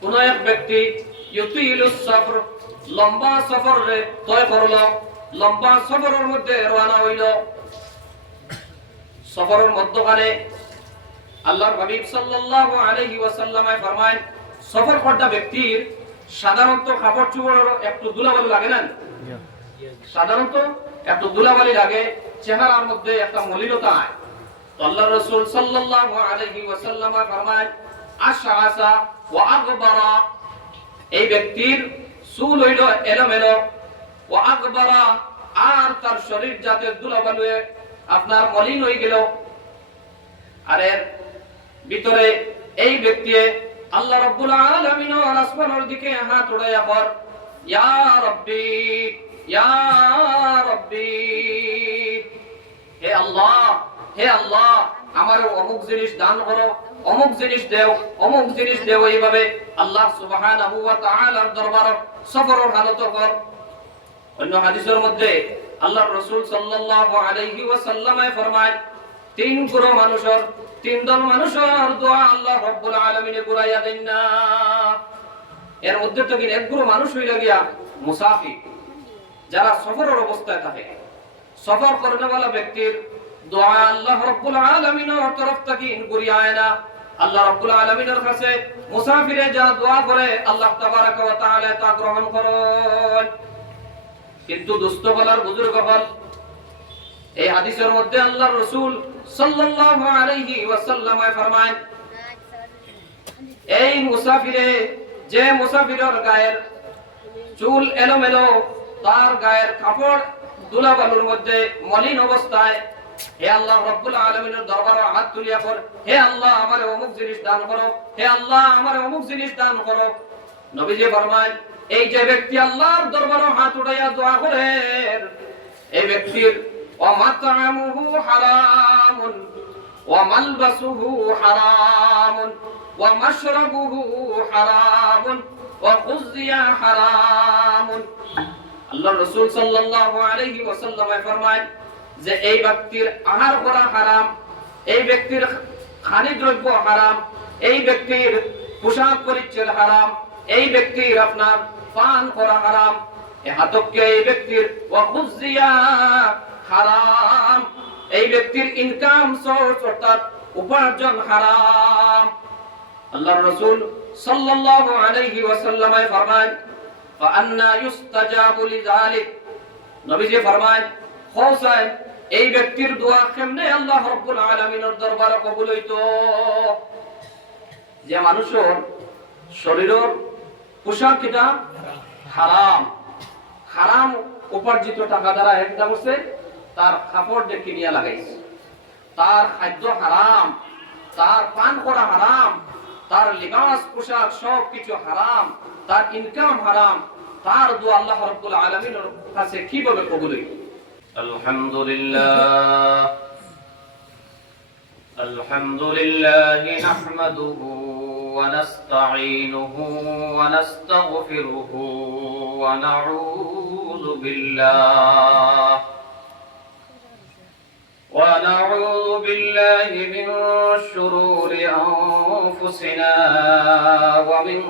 কোন এক ব্যক্তি ইউতিলুস সফর লম্বা সফরে তয় করলো, লম্বা সফরের মধ্যে রওনা হইল। সফরের মধ্যখানে আল্লাহর হাবিব সাল্লাল্লাহু আলাইহি ওয়াসাল্লাম ফরমায়, সফর করতে ব্যক্তির সাধারণত কাপড় চোপড়ের একটু ধুলাবালি লাগে না? সাধারণত একটু ধুলাবালি লাগে, চেহারার মধ্যে একটা মলিনতা হয়। তো আল্লাহর রাসূল সাল্লাল্লাহু আলাইহি ওয়াসাল্লাম ফরমায়, আশআসা ওয়া আগবারা, এই ব্যক্তির চুল হইল এলোমেলো, ওয়া আগবারা, আর তার শরীর যাতে ধুলাবালি আপনার মলিন হয়ে গেল। আর এর ভিতরে এই ব্যক্তি আল্লাহ রাব্বুল আলামিন ওর আসমানের দিকে হাত উঠাইয়া পর, ইয়া রাব্বি ইয়া রাব্বি, হে আল্লাহ হে আল্লাহ, আমার অমুক জিনিস দান করো, অমুক জিনিস দেও, অমুক জিনিস দেও, এইভাবে আল্লাহ সুবহানাহু ওয়া তাআলার দরবারে সফরের হালত কর। অন্য হাদিসের মধ্যে আল্লাহর রাসূল সাল্লাল্লাহু আলাইহি ওয়াসাল্লাম ফরমায়, তিন গ্রুপ মানুষের, তিন দল মানুষের দোয়া আল্লাহ রাব্বুল আলামিনে ঘুরাইয়া দেন না। এর মধ্যে তো এক গ্রুপ মানুষ হইল গিয়া মুসাফির, যারা সফরের অবস্থায় থাকে। সফর করেওয়ালা ব্যক্তির দোয়া আল্লাহ রাব্বুল আলামিনের তরফ থেকে ঘুরিয়ে না। আল্লাহ রাব্বুল আলামিনের কাছে মুসাফিরে যা দোয়া করে আল্লাহ তাবারক ওয়া তাআলা তা গ্রহণ করেন। কিন্তু দুস্থ বলার বুজুর্গ বল, এই হাদিসের মধ্যে আল্লাহর রাসূল সাল্লাল্লাহু আলাইহি ওয়াসাল্লাম ফরমায়, এই মুসাফিরে, যে মুসাফিরের গায়ের চুল এলোমেলো, তার গায়ের কাপড় ধুলাবালুর মধ্যে মলিন অবস্থায়, হে আল্লাহ রাব্বুল আলামিনের দরবারে হাত তুলিয়া পর, হে আল্লাহ আমারে অমুক জিনিস দান করো, হে আল্লাহ আমারে অমুক জিনিস দান করো। নবীজি ফরমায়, এই যে ব্যক্তি আল্লাহর দরবারে হাত উঠাইয়া দোয়া করে, এই ব্যক্তির ওয়া মাতআমুহু হারামুন ওয়া মালবাসুহু হারামুন ওয়া মাশরাবুহু হারামুন ওয়া গুযিয়া হারামুন। আল্লাহর রাসূল সাল্লাল্লাহু আলাইহি ওয়াসাল্লাম ফরমায় যে এই ব্যক্তির আহার করা হারাম, এই ব্যক্তির খানি দ্রব্য হারাম, এই ব্যক্তির পোশাক পরিচ্ছদ হারাম, এই ব্যক্তির আপনার পান করা হারাম, এহাতকে এই ব্যক্তির ওয়া গুযিয়া হারাম, এই ব্যক্তির ইনকাম সোর্স অর্থাৎ উপার্জন হারাম। আল্লাহর রাসূল সাল্লাল্লাহু আলাইহি ওয়াসাল্লাম ফরমায়, ফাআন্না ইউস্তাজাবু লিযালিক, নবীজি ফরমায়, খোসায় এই ব্যক্তির দোয়া কেমনে আল্লাহ রাব্বুল আলামিনের দরবারে কবুল হইতো? যে মানুষের শরীরের পোশাক কিটা হারাম, হারাম উপার্জিত টাকা দ্বারা একটা করছে, তার কাপড় দিয়ে কিনিয়া লাগাইছে, তার খাদ্য হারাম, তার পান করা হারাম, তার লিবাস পোশাক সব কিছু হারাম, তার ইনকাম হারাম, তার দোয়া আল্লাহ রাব্বুল আলামিনের কাছে কিভাবে কবুল হইবে? আলহামদুলিল্লাহ আলহামদুলিল্লাহ নাহমাদুহু ওয়া নাস্তাঈনুহু ওয়া নাস্তাগফিরুহু ওয়া নাউযু বিল্লাহি মিন শুরুরি আনফুসিনা ওয়া মিন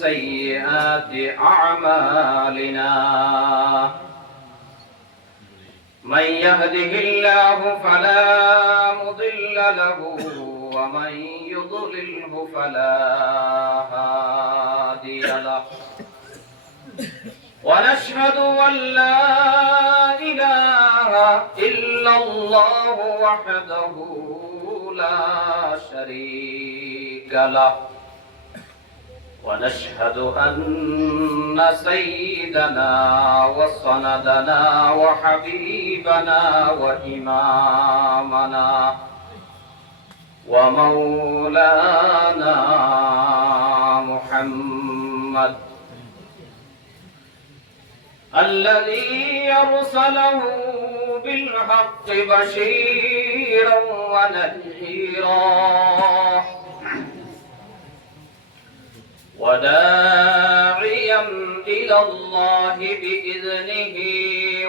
সাইয়্যাতি আ'মালিনা। من يهده الله فلا مضل له ومن يضلله فلا هادي له، ونشهد أن لا إله إلا الله وحده لا شريك له، ونشهد أن سيدنا وسندنا وحبيبنا وإمامنا ومولانا محمد الذي أرسله بالحق بشيرا ونذيرا وداعيا إلى الله بإذنه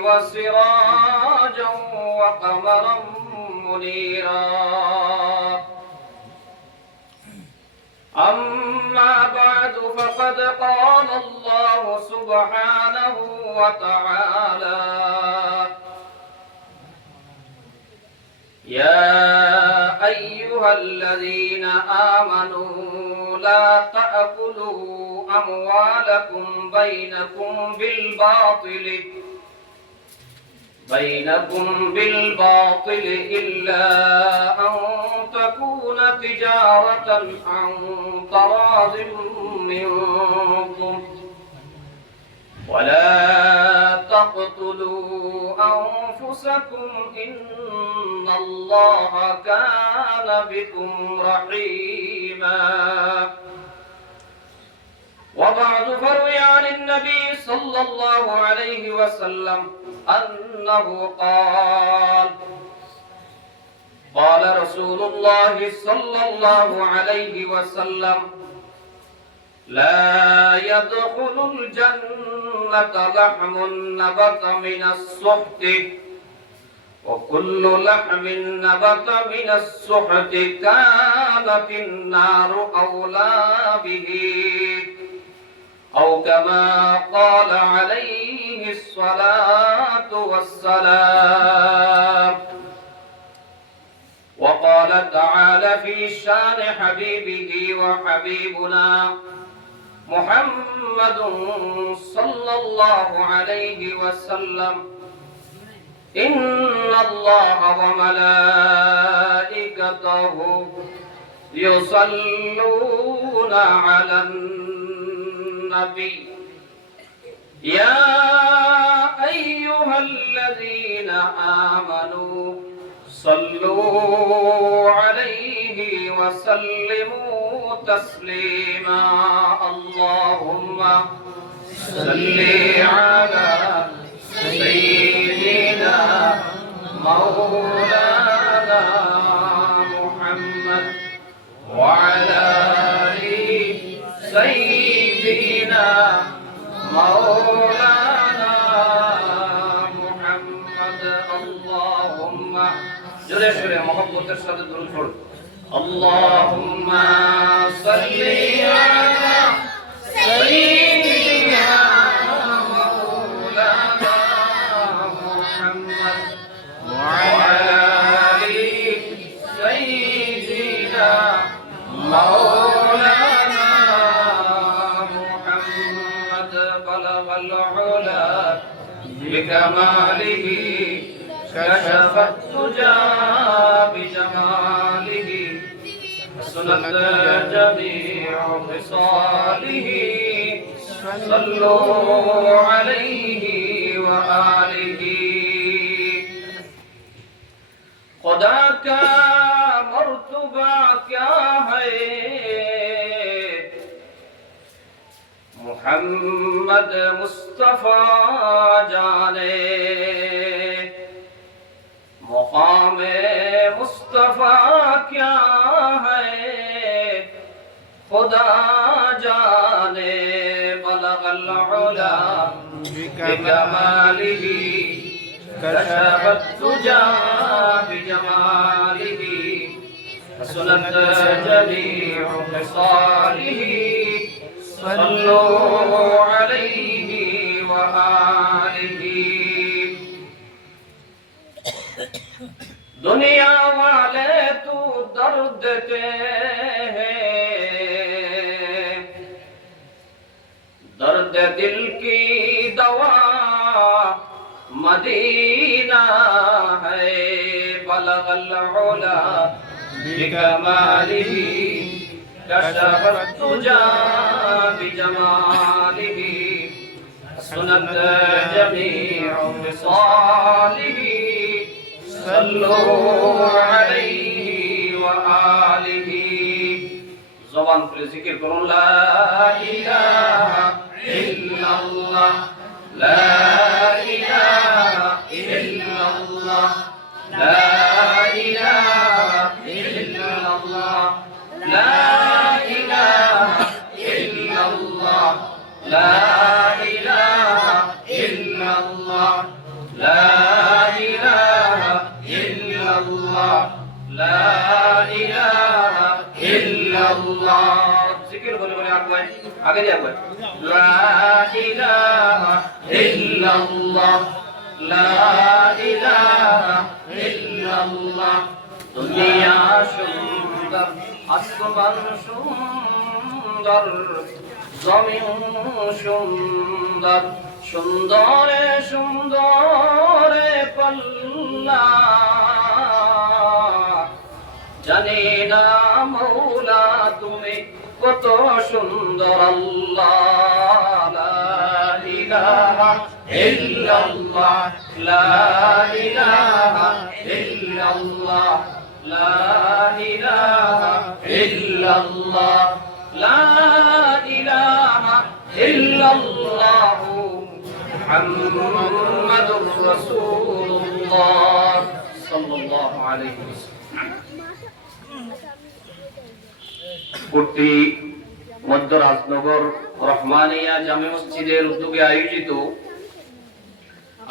وسراجا وقمرا منيرا. أما بعد فقد قال الله سبحانه وتعالى: يا أيها الذين آمنوا لا تأكلوا أموالكم بينكم بالباطل إلا أن تكون تجارة عن تراض منكم ولا تقتلوا أنفسكم إن الله كان بكم رحيما. وبعد، فروي عن النبي صلى الله عليه وسلم أنه قال رسول الله صلى الله عليه وسلم: لا يدخل الجنة لحم نبت من السحت، وكل لحم نبت من السحت كانت النار أولى به، أو كما قال عليه الصلاة والسلام. وقال تعالى في شان حبيبه وحبيبنا محمد صلى الله عليه وسلم: إن الله وملائكته يصلون على النبي يا أيها الذين آمنوا صلوا عليه وسلموا تسليما. اللهم صل على سيدنا مولانا محمد وعلى آل سيدنا مولانا محمد. اللهم جل شره محبت الشهد الدروج. اللهم صل على سيدنا مولانا محمد وعلى آل سيدنا مولانا محمد. بلغ العلا بكماله كشف الدجى بجماله حسنت جميع خصاله. صلوا عليه وآله. खुदा का मर्तबा क्या है, मुहम्मद मुस्तफा जाने। मुकामे मुस्तफा क्या है, खुदा जाने। बलगल उला बिकमालिही कशफत तुजा बिजमालिही हसनत जमीउ खिसालिही। सल्लु अलैहि व आलिही। दुनिया वाले तू दर्द देते हैं, दर्द दिल की दवा मदीना है। बलगल उला बिकमालिही कशफत तुजा बिजमालिही हसनत जमीउ खिसालिही। सल्लु अलैहि व आलिही। ज़ुबान पर जिक्र करो ला इलाहा इल्लल्लाह, ला इलाहा इल्लल्लाह, ला इलाहा इल्लल्लाह, ला इलाहा इल्लल्लाह, ला इलाहा इल्लल्लाह, ला इलाहा इल्लल्लाह, ला इलाहा इल्लल्लाह। जिक्र बोले बोले आप আগে যাবে লা ইলাহা ইল্লাল্লাহ লা ইলাহা ইল্লাল্লাহ দুনিয়া সুন্দর আসমান সুন্দর জমিন সুন্দর সুন্দরে সুন্দরে পাল্লা জানি না মৌলা তুমি কত সুন্দর আল্লাহ লা ইলাহা ইল্লাল্লাহ লা ইলাহা ইল্লাল্লাহ লা ইলাহা ইল্লাল্লাহ লা ইলাহা ইল্লাল্লাহ মুহাম্মাদুর রাসূলুল্লাহ সাল্লাল্লাহু আলাইহি ওয়াসাল্লাম। কুর্তি মধ্য রাজনগর রহমানিয়া জামে মসজিদের উদ্যোগে আয়োজিত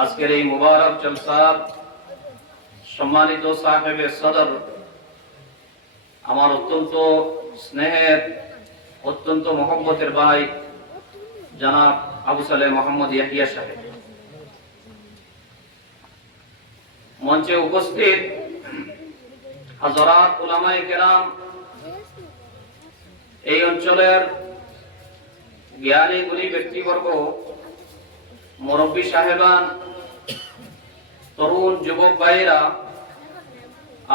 আজকের এই মুবারক জলসার সম্মানিত সাহেবে সদর, আমার অত্যন্ত স্নেহের অত্যন্ত মহব্বতের ভাই জনাব আবু সালেহ মোহাম্মদ ইয়াহিয়া সাহেব, মঞ্চে উপস্থিত হযরত উলামায়ে কেরাম, এই অঞ্চলের জ্ঞানী গুণী ব্যক্তিবর্গ, মুরব্বী সাহেবান, তরুণ যুবক ভাইয়েরা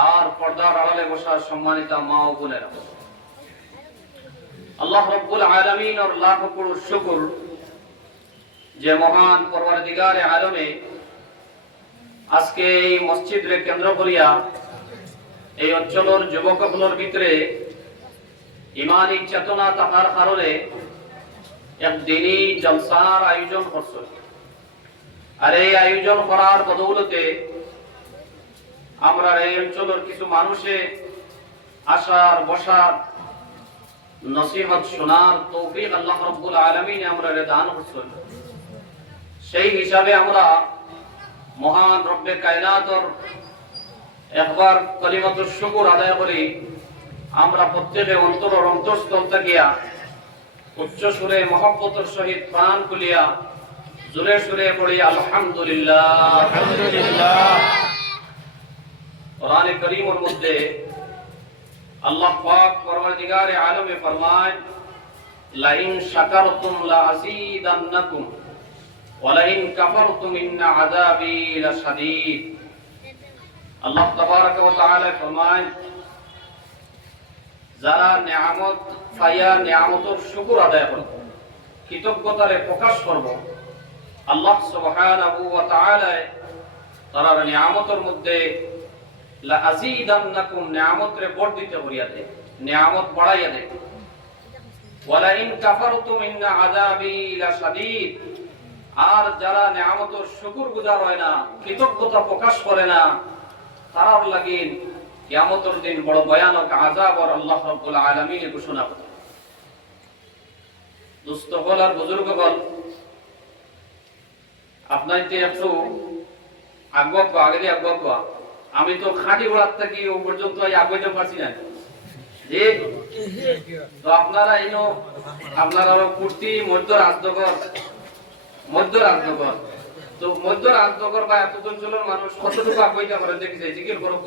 আর পর্দার আড়ালে বসা সম্মানিত মা ও বোনেরা, আল্লাহ রাব্বুল আলামিনের লাখ কোটি শুকর যে মহান পরওয়ারদিগারে আলমে আজকে এই মসজিদকে কেন্দ্র করিয়া এই অঞ্চলের যুবকগুলোর ভিতরে ইমানি চেতনা থাকার কারণে এক দিনই জলসার আয়োজন করছে। আর এই আয়োজন করার বদৌলতে আমরা এই অঞ্চলের কিছু মানুষে আসার বসার নসিহত শোনার তৌফিক আল্লাহ রাব্বুল আলামিন আমরা দান করছেন। সেই হিসাবে আমরা মহান রব্বে কায়নাতের একবার কালিমাতুশ শুকর আদায় করি। আমরা প্রত্যেকে অন্তরের অন্তঃস্থল থাকিয়া উচ্চ সুরে মহব্বতের সহিত প্রাণ খুলিয়া জোরে সুরে পড়ি আলহামদুলিল্লাহ আলহামদুলিল্লাহ। কোরআনে কারীমের মধ্যে আল্লাহ পাক পরওয়ারদিগারে আলমে ফরমায়, লাইন শাকারতুম লাযীদান্নাকুম ওয়া লাইন কাফারতুম ইন্না আযাবি লাশাদীদ। আল্লাহ তাবারক ওয়া তাআলা ফরমায়, যারা নিয়ামত পাইয়া নিয়ামতের শুকর আদায় করব, কৃতজ্ঞতারে প্রকাশ করব, আল্লাহ সুবহানাহু ওয়া তাআলা তার নিয়ামতের মধ্যে লাযীদান্নাকুম নিয়ামতরে বর্ধিত করিয়া দেয়, নিয়ামত বাড়াইয়া দেয়। ওয়া লাইন কাফারতুম ইন্না আযাবি লাশাদীদ। আর যারা নিয়ামতের শুকরগুজার হয় না, কৃতজ্ঞতা প্রকাশ করে না, তারার লাগি কিয়ামতের দিন বড় ভয়ানক আযাব আর আল্লাহ রাব্বুল আলামিন ঘোষণা করেন। দোস্তগণ আর বুজুর্গগণ, আপনাইতে একটু আগে আমি তো খাঁটি গোড়ার থেকে ও পর্যন্ত আগাইতে পারছি না যে তো আপনারা এনো আপনারা কুর্তি মধ্য রাজনগর তো মধ্য রাজনগর বা এত অঞ্চলের মানুষ কতটুকু আগাইতে পারেন দেখেছে? জিকির করুক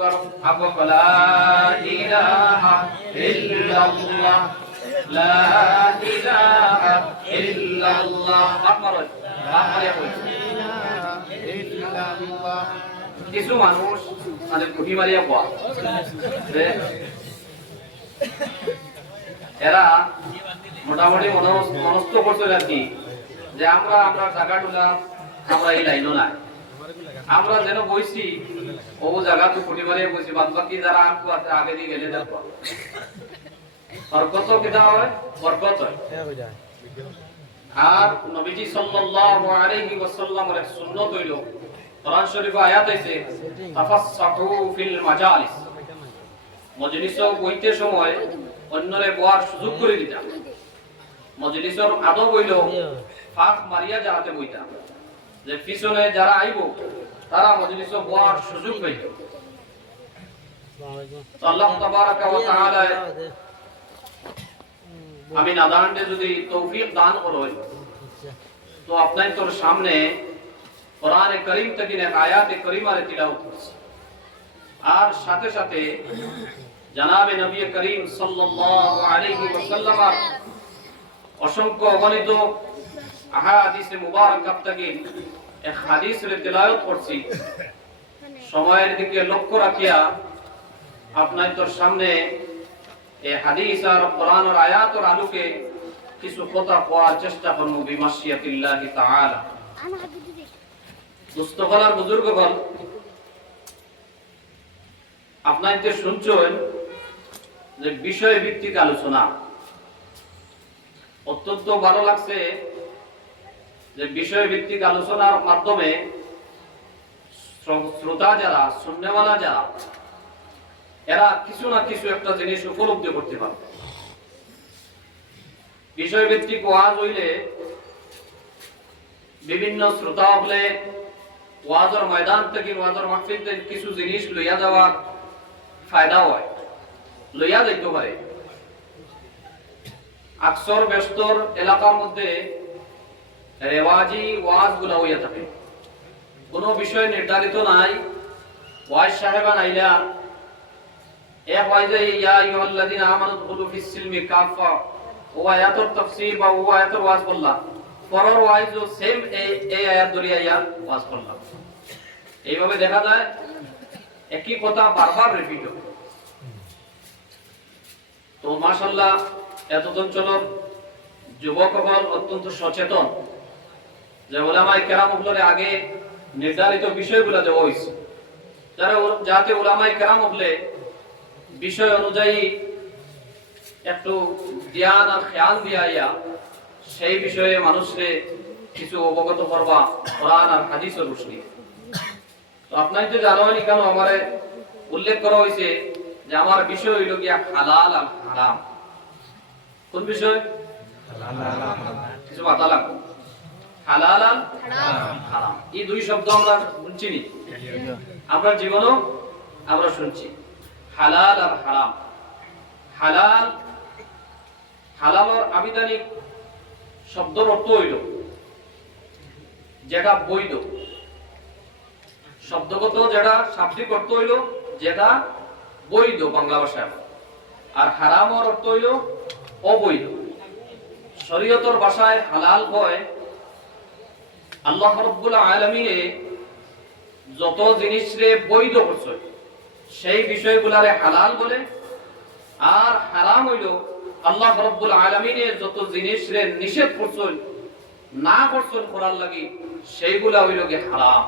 লা ইলাহা ইল্লাল্লাহ লা ইলাহা ইল্লাল্লাহ। কিছু মানুষ মানে কুটি মারিয়া কোয়া এরা মোটামুটি মনস্থ করছে আর কি যে আমরা জায়গা টুলা আমরা এই লাইনও নাই, আমরা যেন বইছি ও জায়গা তো কুটি মারিয়া বইছি, বাদ বাকি যারা আমকু আছে আগে দিয়ে গেলে দেখো বরকত কিনা হয়, বরকত হয়। আর নবীজি সাল্লাল্লাহু আলাইহি ওয়াসাল্লামের সুন্নাত হইল, কোরআন শরীফে আয়াত আছে, তাফাসসাহু ফিল মাজালিস, মজলিসে বইতে সময় অন্যরে বলার সুযোগ করে দিতা। মজলিসের আদব হইল ফাঁক মারিয়া যাতে বইতা, যে পিছনে যারা আইব তারা মজলিসে বলার সুযোগ পাইত। আল্লাহ তাবারাকা ওয়া তাআলা আমি নাদানতে যদি তৌফিক দান করই তো আপনার তোর সামনে কোরআনে কারীম থেকে এক আয়াতে কারীমারে তিলাওয়াত করছি আর সাথে সাথে জনাবে নবী করিম সাল্লাল্লাহু আলাইহি ওয়াসাল্লাম অসংখ্য অগণিত আহাদিসে মুবারাকাত থেকে এক হাদিসের তেলাওয়াত করছি। সময়ের দিকে লক্ষ্য রাখিয়া আপনার তোর সামনে এই হাদিস আর কোরআনের আয়াতের আলোকে কিছু কথা কোয়ার চেষ্টা করব বিমাশিয়াতিল্লাহি তাআলা। দোস্তগণ আর বুজুর্গগণ, আপনারা যে শুনছেন যে বিষয় ভিত্তিক আলোচনা, অত্যন্ত ভালো লাগছে যে বিষয় ভিত্তিক আলোচনার মাধ্যমে শ্রোতা যারা, শুননেওয়ালা যারা, এরা কিছু না কিছু একটা জিনিস উপলব্ধি করতে পারবে। বিষয় ভিত্তিক ওয়াজ হইলে বিভিন্ন শ্রোতা হলে ওয়াজের ময়দান থেকে, ওয়াজের মাহফিল থেকে কিছু জিনিস লইয়া যাওয়ার ফায়দা হয়, লইয়া যাইতে পারে। আকসর ব্যস্তর এলাকার মধ্যে রেওয়াজি ওয়াজ গুলা হইয়া থাকে, কোনো বিষয় নির্ধারিত নাই। ওয়াজ সাহেবান আইলা এক ওয়াজে ইয়া আইয়ুহাল্লাযীনা আমানু দুখুলু ফিস সিলমি কাফা, ও আয়াতের তাফসীর বা ও আয়াতের ওয়াজ করলাম, পরের ওয়াজও সেম এই আয়াত ধরিয়া ইয়া ওয়াজ করলাম। এইভাবে দেখা যায় একই কথা বারবার রিপিট হয়। তো মাশাআল্লাহ এত অঞ্চলের যুবকগণ অত্যন্ত সচেতন যে উলামায়ে কেরাম হলে আগে নির্ধারিত বিষয়গুলো দেওয়া হয়েছে, যাতে উলামায়ে কেরাম হলে বিষয় অনুযায়ী একটু জ্ঞান আর খেয়াল দিয়া সেই বিষয়ে মানুষকে কিছু অবগত করবা কোরআন আর হাদিসের রোশনি। তো আপনারা তো জানেন কেন আমার উল্লেখ করা হয়েছে যে আমার বিষয় হইল গিয়া হালাল আর হারাম। কোন বিষয়? কিছু বাতালাম হালাল আর হারাম, এই দুই শব্দ আমরা শুনছি নি, আমরা জীবনও আমরা শুনছি হালাল আর হারাম। হালাল, হালালর আবিধানিক শব্দের অর্থ হইল যেটা বৈধ, শব্দগত যেটা শাব্দিক অর্থ হইল যেটা বৈধ বাংলা ভাষায়, আর হারামের অর্থ হইল অবৈধ। শরীয়তের ভাষায় হালাল হয় আল্লাহ রাব্বুল আলামিনে যত জিনিসরে বৈধ করছে সেই বিষয়গুলারে হালাল বলে, আর হারাম হইল আল্লাহ রাব্বুল আলামিনে যত জিনিসরে নিষেধ করছেন, না করছেন করার লাগি, সেইগুলা হইল কি হারাম।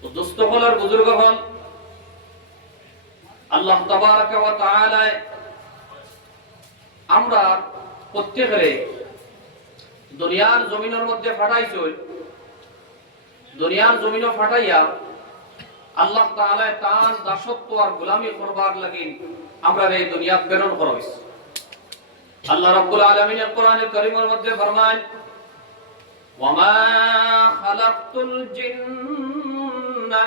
তো দোস্ত হল আর বুজুর্গ হল, আল্লাহ তাবারাকা ওয়া তাআলা আমরা প্রত্যেকরে দুনিয়ার জমিনের মধ্যে ফাটাইছেন, দুনিয়ার জমিনও ফাটাইয়া আল্লাহ তাআলা তার দাসত্ব আর গোলামি করবার লাগি আমরা এই দুনিয়া প্রেরণ করা হইছে। আল্লাহ রাব্বুল আলামিন কোরআনে কারীমের মধ্যে ফরমান, ওয়ামা খালাকতুল জিন্না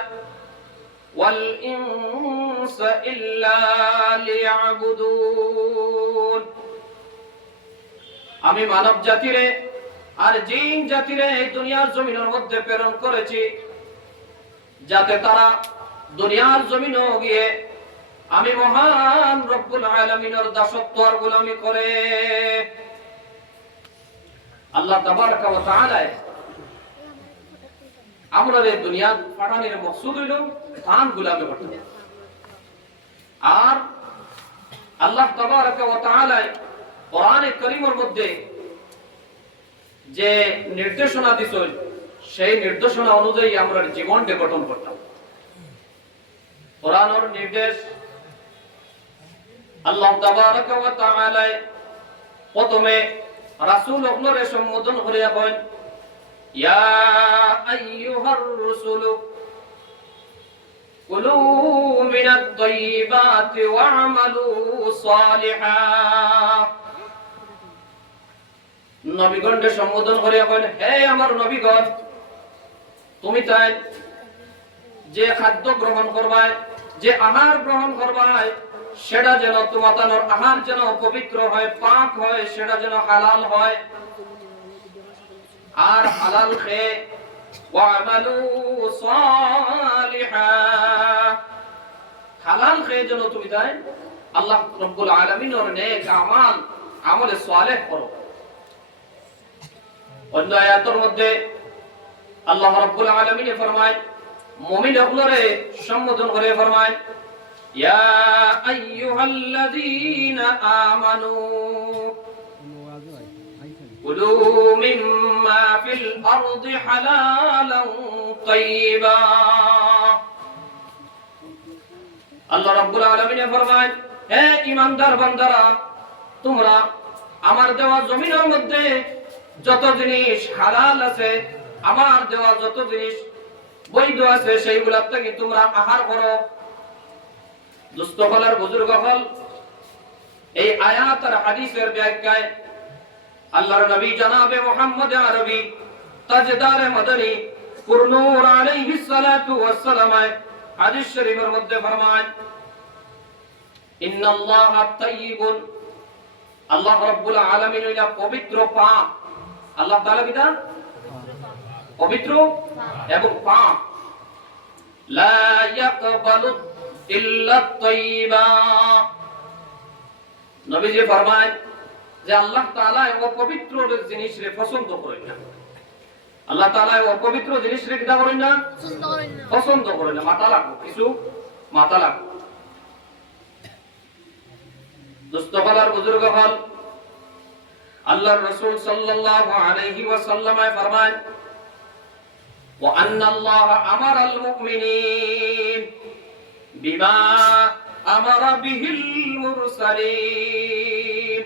ওয়াল ইনসা ইল্লা লিয়াবুদুন, আমি মানব জাতিরে আর জিন জাতিরে এই দুনিয়ার জমিনের মধ্যে প্রেরণ করেছি যাতে তারা দুনিয়ার জমিনে গিয়ে আমি মহান রব্বুল আলামিনের দাসত্ব আর গোলামি করে। আল্লাহ তাবারাকা ওয়া তাআলা আমরা এই দুনিয়া পাঠানোর মকসুদ হইল তার গোলামি করতে। আর আল্লাহ তাবারাকা ওয়া তাআলা কোরআনে কারীমের মধ্যে যে নির্দেশনা দিছেন সেই নির্দেশনা অনুযায়ী আমরা জীবনকে গঠন করতাম। কোরআনের নির্দেশ আল্লাহ তাবারাকা ওয়া তাআলা প্রথমে রাসূল হকলরে সম্বোধন করিয়া বলেন, ইয়া আইয়ুহার রাসূল কুলু মিনাত তাইয়্যিবাতি ওয়া'মালু সালিহান। নবীগণকে সম্বোধন করিয়া বলেন, হে আমার নবীগণ, তুমি তাই যে খাদ্য গ্রহণ করবাই, যে আহার গ্রহণ করবাই, সেটা যেন তোমাদের আহার যেন পবিত্র হয়, পাক হয়, সেটা যেন হালাল হয়। আর হালাল খেয়ে ওয়ামালু সালিহা, হালাল খেয়ে যেন তুমি তাই আল্লাহ রাব্বুল আলামিনের নেক আমাল আমলে সালেহ করো। অন্য আয়াতের মধ্যে আল্লাহ রাব্বুল আলামিন ফরমায়, মুমিনগুলোরে সম্বোধন করে ফরমায়, ইয়া আইয়ুহাল্লাযীনা আমানু কুলু মিম্মা ফিল আরদি হালালান তাইয়্যিবা। আল্লাহ রাব্বুল আলামিন ফরমায়, হে ঈমানদার বান্দারা, তোমরা আমার দেওয়া জমিনের মধ্যে যত জিনিস হালাল আছে, আমার দেওয়া যত জিনিস বৈধ আছে, সেইগুলা থেকে তোমরা আহার করো। দুস্থ হলার বুজুর্গ হল এই আয়াত আর হাদিসের ব্যাখ্যায় আল্লাহর নবী জনাবে মুহাম্মদ আরবি তাজদারে মদনী কুরনুর আলাইহিস সালাতু ওয়াস সালাম হাদিস শরীফের মধ্যে ফরমান, ইন্নাল্লাহা তাইয়্যিবুন, আল্লাহ রাব্বুল আলামিন হইলা পবিত্র পাক। আল্লাহ তাআলা কিটা পবিত্র এবং পাক। লা ইয়াকবালু ইল্লা তাইয়্যিবা, নবীজি ফরমায় যে আল্লাহ তাআলা অপবিত্র জিনিসরে পছন্দ করেন না। আল্লাহ তাআলা অপবিত্র জিনিসরে কিটা করেন না, পছন্দ করেন না। মাথা লাগবে, কিছু মাথা লাগবে। দুস্থকালার বুজুর্গ হল আল্লাহর রাসূল সাল্লাল্লাহু আলাইহি ওয়াসাল্লাম ফরমান, ওয়া আন্নাল্লাহা আমারাল মুমিনিন বিমা আমারা বিহিল মুরসালিন।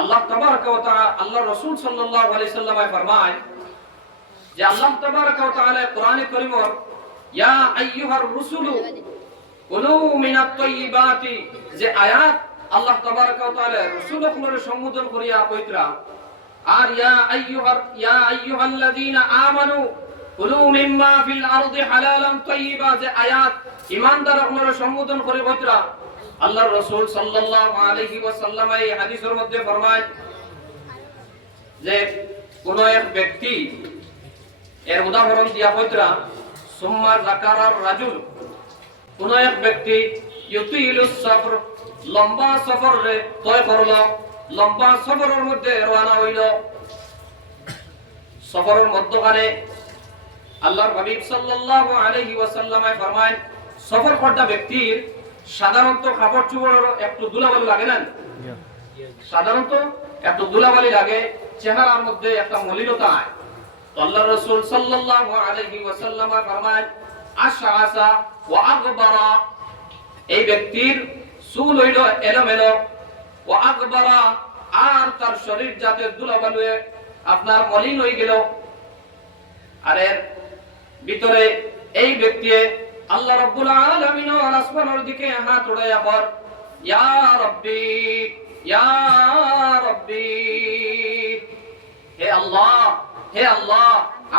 আল্লাহ তাবারক ওয়া তাআলা, আল্লাহর রাসূল সাল্লাল্লাহু আলাইহি সাল্লাম ফরমায় যে আল্লাহ তাবারক ওয়া তাআলা কোরআনে কারীমের ইয়া আইয়ুহার রাসূলু কুলু মিনাত তাইয়্যিবাতি যে আয়াত আল্লাহ তাবারক ওয়া তাআলা রাসূলকে সম্বোধন করিয়া কইতরা, আর ইয়া আইয়ুহাল্লাযীনা আমানু কুলু মিম্মা ফিল আরদি হালালান তাইয়্যিবা যে আয়াত ঈমানদারকে সম্বোধন করে কইতরা, আল্লাহর রাসূল সাল্লাল্লাহু আলাইহি ওয়াসাল্লাম এই হাদিসের মধ্যে ফরমায় যে কোন এক ব্যক্তি এর উদাহরণ দিয়া কইতরা, সুম্মা যাকারার রাজুল, কোন এক ব্যক্তি ইউতিলুস সফর লম্বা সফরে তয় করলো, লম্বা সফরের মধ্যে রওনা হইল। সফরের মধ্যখানে আল্লাহর হাবিব সাল্লাল্লাহু আলাইহি ওয়াসাল্লাম ফরমায়, সফর করতে ব্যক্তির সাধারণত কাপড় চোপড়ের একটু ধুলাবালি লাগে না, সাধারণত একটু ধুলাবালি লাগে, চেহারার মধ্যে একটা মলিনতা হয়। তো আল্লাহর রাসূল সাল্লাল্লাহু আলাইহি ওয়াসাল্লাম ফরমায়, আশআসা ওয়া আগবারা, এই ব্যক্তির চুল হইল এলোমেলো, ওয়া আগবারা, আর তার শরীর যাতে ধুলাবালি আপনার মলিন হয়ে গেল। আর এর ভিতরে এই ব্যক্তি আল্লাহ রাব্বুল আলামিন আর আসমানের দিকে হাত উঠাইয়া বল, ইয়া রাব্বি ইয়া রাব্বি, হে আল্লাহ হে আল্লাহ,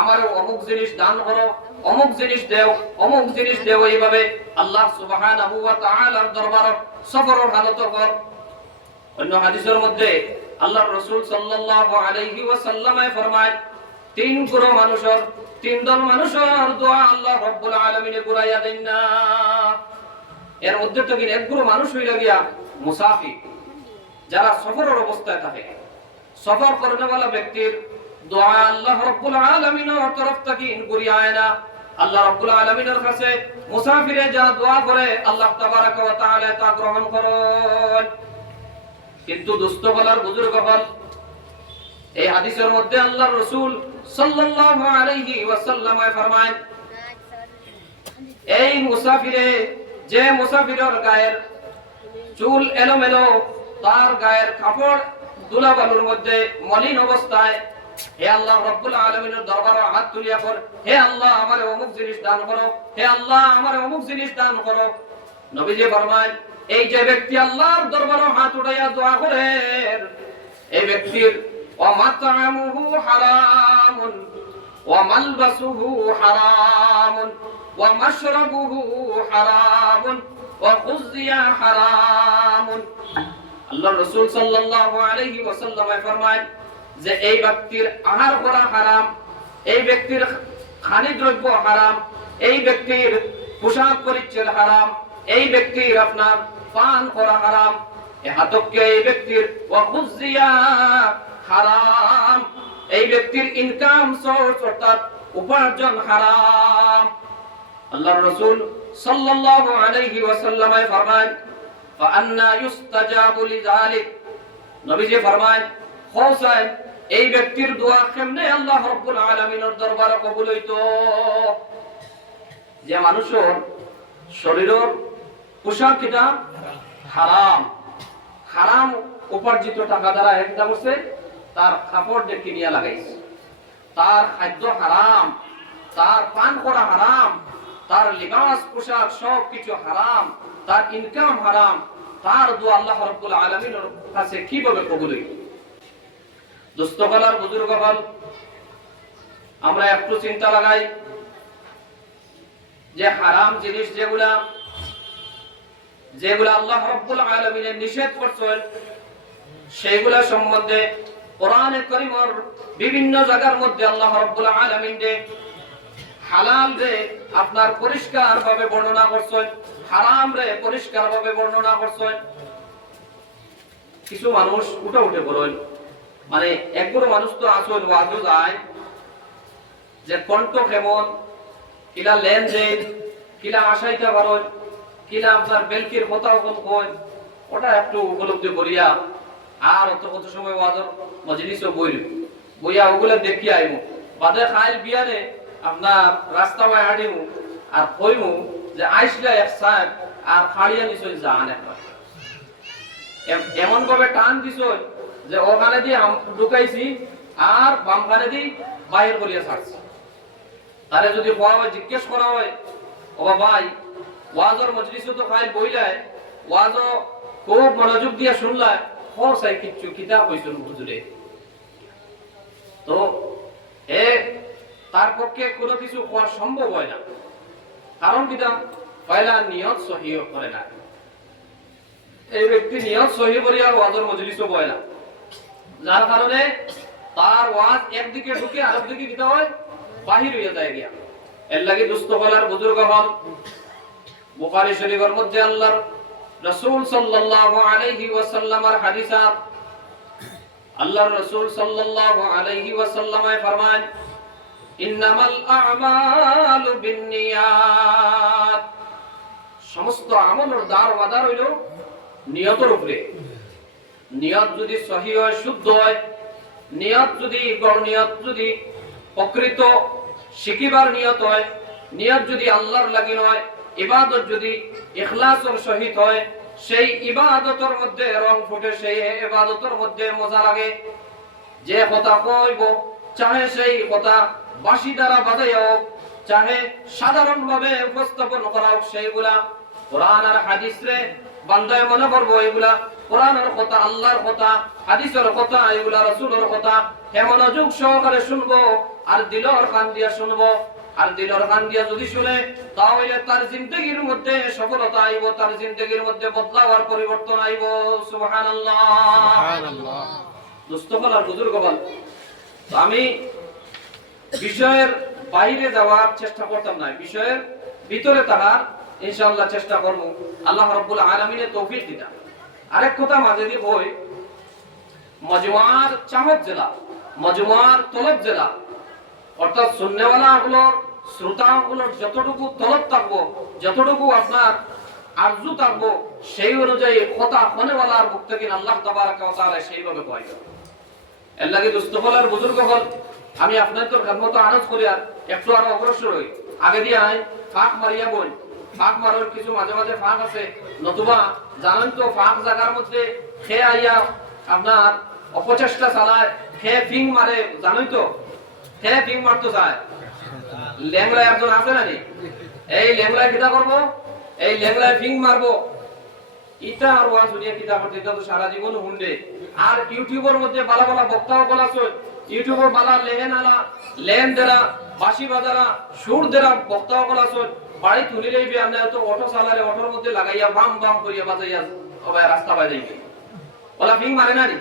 আমার অমুক জিনিস দান করো, অমুক জিনিস দেও, অমুক জিনিস দেও, এইভাবে আল্লাহ সুবহানাহু ওয়া তাআলার দরবারে সফরের হালত কর। অন্য হাদিসের মধ্যে আল্লাহর রাসূল সাল্লাল্লাহু আলাইহি ওয়াসাল্লাম ফরমায়, তিন গ্রুপ মানুষের, তিন দল মানুষের দোয়া আল্লাহ রাব্বুল আলামিন ঘুরাইয়া দেন না। এর মধ্যে তো এক গ্রুপ মানুষ হইলা গিয়া মুসাফির, যারা সফরের অবস্থায় থাকে। সফর করেনওয়ালা ব্যক্তির দোয়া আল্লাহ রাব্বুল আলামিনের তরফ থেকে ঘুরিয়ে না। আল্লাহ রাব্বুল আলামিনের কাছে মুসাফিরে যা দোয়া করে আল্লাহ তাবারক ওয়া তাআলা তা গ্রহণ করেন। কিন্তু দুস্থ বলার বুজুর্গ হল এই হাদিসের মধ্যে আল্লাহর রাসূল সাল্লাল্লাহু আলাইহি ওয়াসাল্লাম ফরমায়, এই মুসাফিরে, যে মুসাফিরের গায়ের চুল এলোমেলো, তার গায়ের কাপড় ধুলাবালুর মধ্যে মলিন অবস্থায়, হে আল্লাহ রাব্বুল আলামিনের দরবারে হাত তুলিয়া কর, হে আল্লাহ আমারে অমুক জিনিস দান করো, হে আল্লাহ আমারে অমুক জিনিস দান করো। নবীজি ফরমায়, এই যে ব্যক্তি আল্লাহর দরবারে হাত উঠাইয়া দোয়া করে, এই ব্যক্তির ওয়া মাতআমুহু হারামুন ওয়া মালবাসুহু হারামুন ওয়া মাশরাবুহু হারামুন ওয়া খুযিয়া হারামুন। আল্লাহর রাসূল সাল্লাল্লাহু আলাইহি ওয়াসাল্লাম ফরমায় যে এই ব্যক্তির আহার করা হারাম, এই ব্যক্তির খানিজ দ্রব্য হারাম, এই ব্যক্তির পোশাক পরিচ্ছদ হারাম, এই ব্যক্তির আপনার পান করা হারাম, এহাতকে এই ব্যক্তির ওয়া খুযিয়া হারাম, এই ব্যক্তির ইনকাম সোর্স অর্থাৎ উপার্জন হারাম। আল্লাহর রাসূল সাল্লাল্লাহু আলাইহি ওয়াসাল্লাম ফরমান ফাআন্না ইউস্তাজাবু লিযালিক, নবীজি ফরমান হোসেন এই ব্যক্তির দোয়া কেমনে আল্লাহ রাব্বুল আলামিনের দরবারে কবুল হইতো? যে মানুষের শরীরের পোশাক কিটা হারাম, হারাম উপার্জিত টাকা দ্বারা একটা করছে, তার কাপড় দিয়ে কিনিয়া লাগাইছে, তার খাদ্য হারাম, তার পান করা হারাম, তার লিবাস পোশাক সব কিছু হারাম, তার ইনকাম হারাম, তার দোয়া আল্লাহ রাব্বুল আলামিনের কাছে কিভাবে কবুল হইবে? দোস্ত হলার বুজুর্গ হল, আমরা একটু চিন্তা লাগাই যে হারাম জিনিস যেগুলা যেগুলা আল্লাহ রাব্বুল আলামিন নিষেধ করছেন সেগুলা সম্বন্ধে কোরআনে কারীমের বিভিন্ন জায়গার মধ্যে আল্লাহ রাব্বুল আলামিন হালাল রে আপনার পরিষ্কার ভাবে বর্ণনা করছেন, হারাম রে পরিষ্কার ভাবে বর্ণনা করছেন। কিছু মানুষ উঠে বলেন, মানে একগুলো মানুষ তো আসল ওয়াজও যায় যে কণ্ঠ কেমন, কিলা লেনদেন, কিলা আশাইতে পারেন, কিলা আপনার বেলকির কথাও কন, ওটা একটু উপলব্ধি করিয়া আর অত কত সময় ওয়াজর মজলিসও বইয়া ওগুলা দেখি আইমু, বাদে খাইল বিয়ারে আপনার রাস্তা বাই হাঁটিমু আর কইমু যে আইসলা এক সাহেব আর খাড়িয়া নিশ্চয় যান একবার, এমন ভাবে টান দিছই যে ওখানে দিয়ে ঢুকাইছি আর বামখানে দিয়ে বাহির করিয়া ছাড়ছি। তারে যদি জিজ্ঞেস করা হয়, ও ভাই ওয়াজর মজলিসে তো খাইল বইলায়, ওয়াজও খুব মনোযোগ দিয়ে শুনলায়, চাই কিচ্ছু কিতাব হয়েছিল হুজুরে, তো তার পক্ষে কোনো কিছু হওয়া সম্ভব হয় না। কারণ কিতাব পয়লা নিয়ত সহি করে না, এই ব্যক্তি নিয়ত সহি করিয়া ওয়াজর মজলিসও বয় না, যার কারণে তার ওয়াজ একদিকে ঢুকে আরেক দিকে কিতা হয় বাহির হইয়া যায় গিয়া। এর লাগি দুস্থ হলার বুজুর্গ হল, বুখারী শরীফের মধ্যে আল্লাহর রাসূল সাল্লাল্লাহু আলাইহি ওয়াসাল্লামের হাদিসাত, আল্লাহর রাসূল সাল্লাল্লাহু আলাইহি ওয়াসাল্লাম ফরমান ইন্নামাল আ'মালু বিন্নিয়াত, সমস্ত আমলের দার ওয়াদার হইল নিয়তের উপরে। নিয়ত যদি সহি হয়, শুদ্ধ হয়, নিয়ত যদি গড় নিয়ত যদি প্রকৃত শিখিবার নিয়ত হয়, নিয়ত যদি আল্লাহর লাগি নয়, ইবাদত যদি ইখলাসের সহিত হয়, সেই ইবাদতের মধ্যে রং ফুটে, সেই ইবাদতের মধ্যে মজা লাগে। যে কথা কইব চাহে সেই কথা বাঁশি দ্বারা বাজাইয়া হোক, চাহে সাধারণ ভাবে উপস্থাপন করা হোক, সেইগুলা কোরআন আর হাদিস রে বান্দায় মনে করবো এগুলা কোরআনের কথা, আল্লাহর কথা, হাদিসের কথা, এগুলা রাসূলের কথা মনোযোগ সহকারে শুনবো আর দিলর কান দিয়া শুনবো। আর দিলর কান দিয়া যদি শুনে তাহলে তার জিন্দেগির মধ্যে সফলতা আইব, তার জিন্দেগির মধ্যে বদলাও আর পরিবর্তন আইব। সুবহানাল্লাহ, সুবহানাল্লাহ। দোস্তগণ আর বুজুর্গগণ, তো আমি বিষয়ের বাইরে যাওয়ার চেষ্টা করতাম না, বিষয়ের ভিতরে থাকার ইনশাআল্লাহ চেষ্টা করব, আল্লাহ রাব্বুল আলামিনের তৌফিক দিতা। আরেক কথা মাঝে দিয়ে বই, মজমুয়ার চাহত জেলা, মজমুয়ার তলব জেলা, অর্থাৎ সুন্নাওয়ালা গুলোর শ্রোতা গুলোর যতটুকু তলব থাকবো, যতটুকু আপনার আরজু থাকবো, সেই অনুযায়ী কথা হনেওয়ালার মুখ থেকে আল্লাহ তাবারক ওয়া তাআলা সেইভাবে কয়। এর লাগি দুস্থফলার বুজুর্গ হল, আমি আপনাদের খেদমত আরজ করি আর একটু আরো অগ্রসর হই, আগে দিয়ে আই ফাঁক মারিয়া বই। ফাঁক মারার কিছু মাঝে মাঝে ফাঁক আছে, নতুবা জানেন তো ফাঁক জায়গার মধ্যে খেয়ে আইয়া আপনার অপচেষ্টা চালায়, খেয়ে ফিং মারে, জানেন তো খেয়ে ফিং মারতে চায়। লেংলায় একজন আছে না, এই লেংলায় কিতা করবো, এই লেংলায় ফিং মারবো, ইটা আর ওয়াজ শুনিয়া কিতা করতে, এটা তো সারা জীবন হুন্ডে। আর ইউটিউবের মধ্যে বালা বালা বক্তাও বলা চল, ইউটিউবের বালা লেহেন আলা লেন দেরা বাসি বাজারা সুর দেরা বক্তাও বলা চল, বাড়ি তুলিলেই বি আমরা তো অটো চালালে অটোর মধ্যে লাগাইয়া বাম বাম করিয়া বাজাইয়া সবাই রাস্তা বাজাইবে ওলা ফিং মারে না রে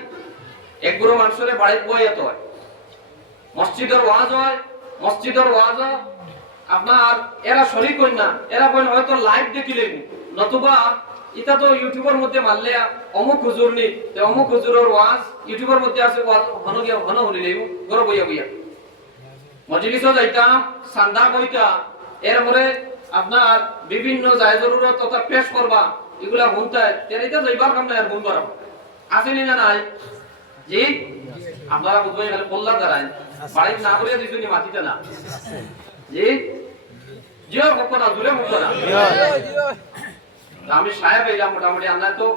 এক বুড়ো মানুষের বাড়ি বইয়া তো হয় মসজিদের ওয়াজ হয় মসজিদের ওয়াজ আপনার এরা শরীক হই না এরা বলেন হয়তো লাইভ দেখিলেন নতুবা এটা তো ইউটিউবের মধ্যে মারলে অমুক হুজুর নি অমুক হুজুরের ওয়াজ ইউটিউবের মধ্যে আছে ওয়াজ হন গিয়া হন হলিলে ঘর বইয়া বইয়া মজলিসও যাইতাম সান্দা কইতা এরপরে আপনার বিভিন্ন যায় জরুরত তথা পেশ করবা এগুলা হুনতায় তেরিতে যাইবার কাম না আর হুন করা আসেনি না নাই জি আপনারা বুঝবেন খালি বললা দাঁড়ায় বাড়ি না করিয়া দিছুনি মাটিতে না জি জিও মুক্ত না জুড়ে মুক্ত না আমি সাহেব এলাম মোটামুটি আমরা তো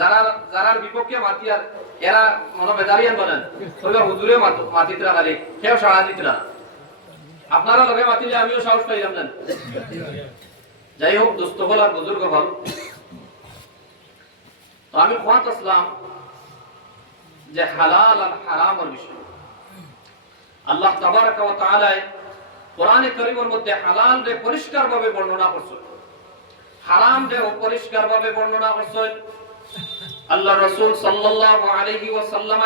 যারা যারার বিপক্ষে মাতি আর এরা মনোবেদারিয়ান বলেন তবে হুজুরে মাতিতরা খালি কেউ সাড়া দিতরা আপনারা লগে মাতিলে আমিও সাহস পাইলাম না যাই হোক দোস্ত বল আর বুজুর্গ বল তো আমি কোয়াত আসলাম যে হালাল আর হারামের বিষয় আল্লাহ তাবারক ওয়া তাআলা কোরআনে কারীমের মধ্যে হালাল রে পরিষ্কার ভাবে বর্ণনা করেছেন হারাম রে পরিষ্কার ভাবে বর্ণনা করেছেন আল্লাহ রাসূল সাল্লাল্লাহু আলাইহি ওয়াসাল্লাম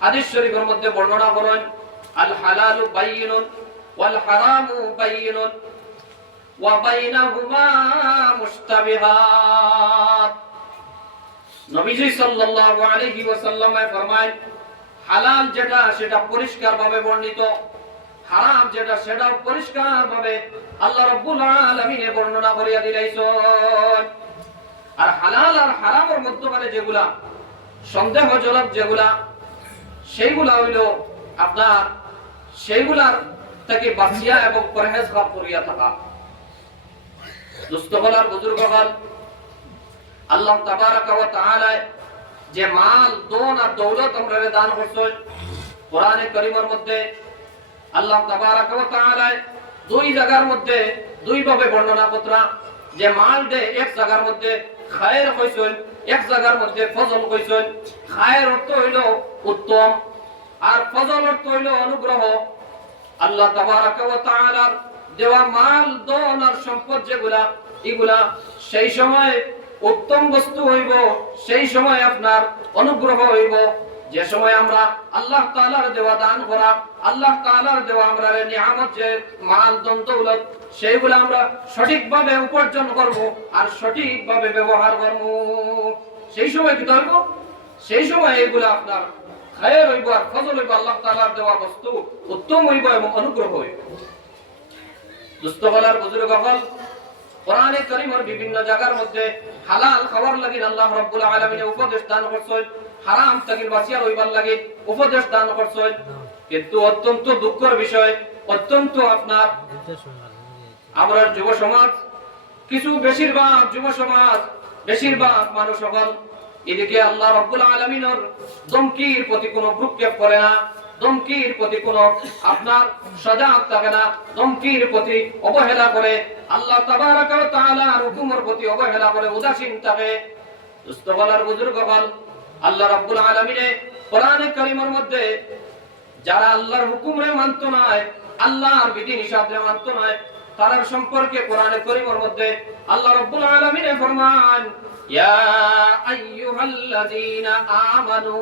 হাদিস শরীফের মধ্যে বর্ণনা করেন আল হালালু বাইয়িনুন ওয়াল হারামু বাইয়িনুন ওয়া বাইনাহুমা মুশতাবিহাত নবীজি সাল্লাল্লাহু আলাইহি ওয়াসাল্লাম ফরমায় হালাল যেটা সেটা পরিষ্কার ভাবে বর্ণিত হারাম যেটা সেটা পরিষ্কার ভাবে আল্লাহ রাব্বুল আলামিন বর্ণনা করিয়া দিলেন আর হালাল আর হারামের মধ্যে যেগুলা সন্দেহজনক যেগুলা সেইগুলা হইল আপনার সেইগুলার থেকে বাঁচিয়া এবং পরহেজগার করিয়া থাকা দুস্থবলার বুজুর্গগণ আল্লাহ তাবারক ওয়া তাআলা যে মাল দন আর দৌলত আমরা দান করছেন কোরআনে কারীমের মধ্যে আল্লাহ তাবারক ওয়া তাআলা দুই জায়গার মধ্যে দুই ভাবে বর্ণনা করা যে মাল দে এক জায়গার মধ্যে খায়ের কইছেন এক জায়গার মধ্যে ফজল কইছেন খায়ের অর্থ হইল উত্তম আর ফজল অর্থ হইল অনুগ্রহ আল্লাহ তাবারক ওয়া তাআলার দেওয়া মাল দন আর সম্পদ যেগুলা এগুলা সেই সময় উত্তম বস্তু হইব সেই সময় আপনার অনুগ্রহ হইব যে সময় আমরা আল্লাহ তাআলার দেওয়া দান করা আল্লাহ তাআলার দেওয়া আমরা নিয়ামত যে মাল দন দৌলত সেইগুলো আমরা সঠিকভাবে উপার্জন করব আর সঠিকভাবে ব্যবহার করব সেই সময় কি হইব সেই সময় এগুলো আপনার খায়ের হইব আর ফজল হইব আল্লাহ তাআলার দেওয়া বস্তু উত্তম হইব এবং অনুগ্রহ হইব দুস্থবলার বুজুর্গগণ কোরআনে কারীমের বিভিন্ন জায়গার মধ্যে হালাল খাবার লাগি আল্লাহ রাব্বুল আলামিন উপদেশ দান করছেন হারাম থেকে বাঁচিয়া রইবার লাগি উপদেশ দান করছেন কিন্তু অত্যন্ত দুঃখের বিষয় অত্যন্ত আপনার আমরা যুব সমাজ কিছু বেশিরভাগ যুব সমাজ বেশিরভাগ মানুষ সকল এদিকে আল্লাহ রাব্বুল আলামিনের ধমকির প্রতি কোনো ভ্রুক্ষেপ করে না ধমকির প্রতি কোনো আপনার সজাগ থাকে না ধমকির প্রতি অবহেলা করে আল্লাহ তাবারক ওয়া তাআলার হুকুমের প্রতি অবহেলা করে উদাসীন থাকে দুস্থবলার বুজুর্গগণ আল্লাহ রাব্বুল আলামিন কোরআনে কারীমের মধ্যে যারা আল্লাহর হুকুমে মানত না আল্লাহর বিধি নিষেধে মানত না তার সম্পর্কে কোরআনে কারীমের মধ্যে আল্লাহ রাব্বুল আলামিন ফরমান ইয়া আইয়ুহাল্লাযীনা আমানু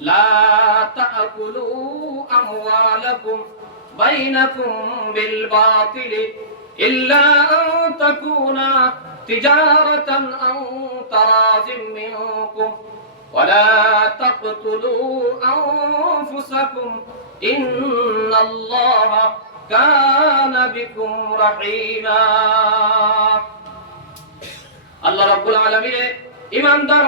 লা তাকুলু আমওয়ালাকুম বাইনাকুম বিল বাতিল ইল্লা আন তাকুনা তিজারাতান আন তারাজিম মিনকুম ولا تقتلوا أنفسكم إن الله كان بكم رحيما الله رب العالمين ইমানদার